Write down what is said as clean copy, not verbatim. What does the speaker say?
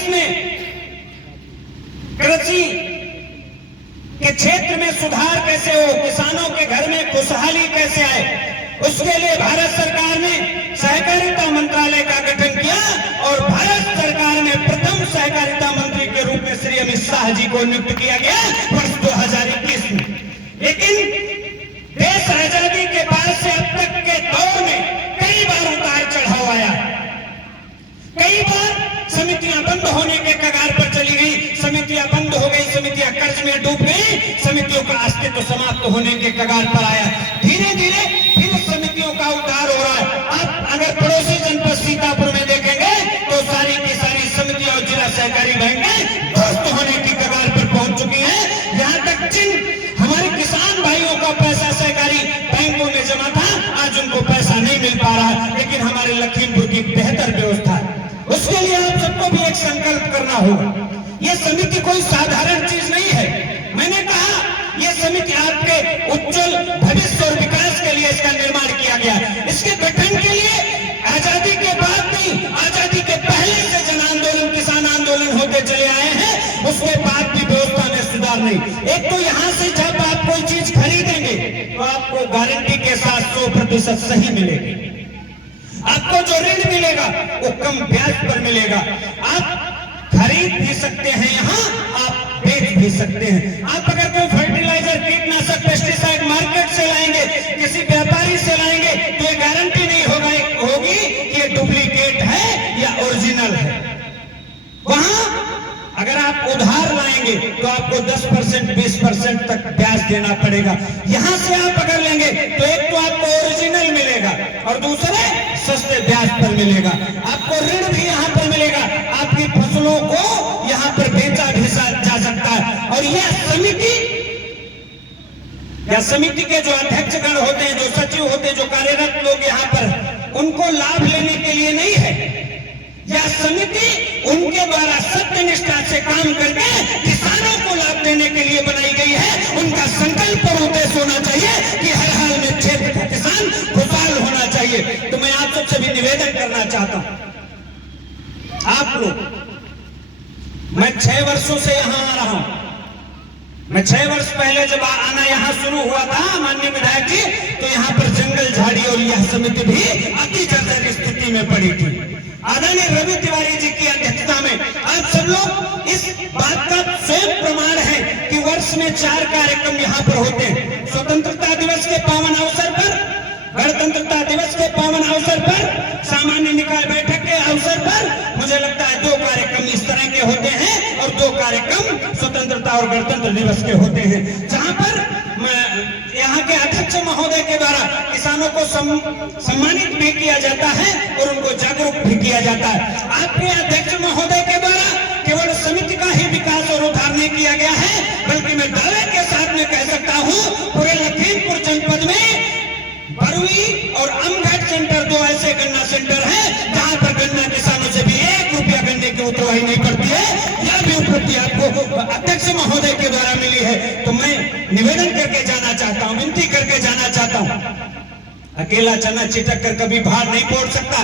2021 में कृषि के क्षेत्र में सुधार कैसे हो, किसानों के घर में खुशहाली कैसे आए, उसके लिए भारत सरकार ने सहकारिता मंत्रालय का गठन किया और भारत सरकार में प्रथम सहकारिता मंत्री के रूप में श्री अमित शाह जी को नियुक्त किया गया वर्ष 2021 में। लेकिन देश आजादी के बाद से अब तक के दौर में कई बार उतार चढ़ाव आया, कई बार समितियां बंद होने के कगार पर चली गई, समितियां बंद हो गई, समितियां कर्ज में डूब गई, समितियों का अस्तित्व समाप्त होने के कगार पर आया। धीरे धीरे फिर समितियों का उद्धार हो रहा है। आप अगर पड़ोसी जनपद सीतापुर में देखेंगे तो सारी की सारी समितियां और जिला सहकारी बैंक ध्वस्त होने की कगार पर पहुंच चुकी है। यहाँ तक जिन हमारे किसान भाइयों का पैसा सहकारी बैंकों में जमा था, आज उनको पैसा नहीं मिल पा रहा, लेकिन हमारे लखीमपुर की बेहतर व्यवस्था है। उसके लिए आप सबको भी एक संकल्प करना होगा। यह समिति कोई साधारण चीज नहीं है। मैंने कहा यह समिति आपके उज्जवल भविष्य और विकास के लिए इसका निर्माण किया गया। इसके गठन के लिए आजादी के बाद नहीं, आजादी के पहले से जन आंदोलन, किसान आंदोलन होते चले आए हैं, उसके बाद भी व्यवस्था में सुधार नहीं। एक तो यहाँ से जब आप कोई चीज खरीदेंगे तो आपको गारंटी के साथ 100% सही मिलेगी। आपको जो ऋण मिलेगा वो कम ब्याज पर मिलेगा। आप खरीद भी सकते हैं, यहाँ आप बेच भी सकते हैं। आप अगर कोई फर्टिलाइजर, कीटनाशक, पेस्टिसाइड मार्केट से लाएंगे, किसी व्यापारी से लाएंगे, तो ये गारंटी नहीं होगी कि ये डुप्लीकेट है या ओरिजिनल है। वहां अगर आप उधार लाएंगे तो आपको 10%, 20% तक ब्याज देना पड़ेगा। यहां से आप अगर लेंगे तो एक तो आपको ओरिजिनल मिलेगा और दूसरे सस्ते ब्याज पर मिलेगा। आपको ऋण भी यहाँ पर मिलेगा, आपकी फसलों को यहाँ पर बेचा भी जा सकता है। और यह समिति के जो अध्यक्षगण होते हैं, जो सचिव होते हैं, जो कार्यरत लोग यहाँ पर, उनको लाभ लेने के लिए नहीं है। यह समिति उनके द्वारा सत्यनिष्ठा से काम करके किसानों को लाभ देने के लिए बनाई गई है। उनका संकल्प और उद्देश्य होना चाहिए कि हर हाल में क्षेत्र का किसान खुशहाल होना चाहिए। तो मैं आप सबसे भी निवेदन करना चाहता हूं, आप लोग, मैं 6 वर्षों से यहां आ रहा हूं। मैं 6 वर्ष पहले जब आना यहाँ शुरू हुआ था माननीय विधायक जी, तो यहाँ पर जंगल झाड़ी और यह समिति भी अति जर्जर स्थिति में पड़ी थी। आदरणीय रवि तिवारी जी की अध्यक्षता में आप सब लोग इस बात का स्वयं प्रमाण है कि वर्ष में 4 कार्यक्रम यहाँ पर होते हैं। स्वतंत्रता दिवस के पावन अवसर पर, गणतंत्रता दिवस के पावन अवसर पर, सामान्य निकाय बैठक के अवसर पर, मुझे लगता है 2 कार्यक्रम इस तरह के होते हैं और 2 कार्यक्रम स्वतंत्रता और गणतंत्र दिवस के होते हैं, जहां पर यहाँ के अध्यक्ष महोदय के द्वारा किसानों को सम्मानित भी किया जाता है और उनको जागरूक भी किया जाता है। आपके अध्यक्ष महोदय के द्वारा केवल समिति का ही विकास और उद्धार नहीं किया गया है, बल्कि मैं दावे के साथ में कह सकता हूँ पूरे लखीमपुर जनपद में बरुई और अमघट सेंटर 2 ऐसे गन्ना सेंटर हैं जहां पर गन्ना किसानों से भी 1 रुपया गन्ने की उतरवाई नहीं पड़ती है। यह भी उपलब्धि आपको अध्यक्ष महोदय के द्वारा मिली है। तो मैं निवेदन करके जाना चाहता हूं, विनती करके जाना चाहता हूं, अकेला चना चिटक कर कभी भार नहीं पोड़ सकता।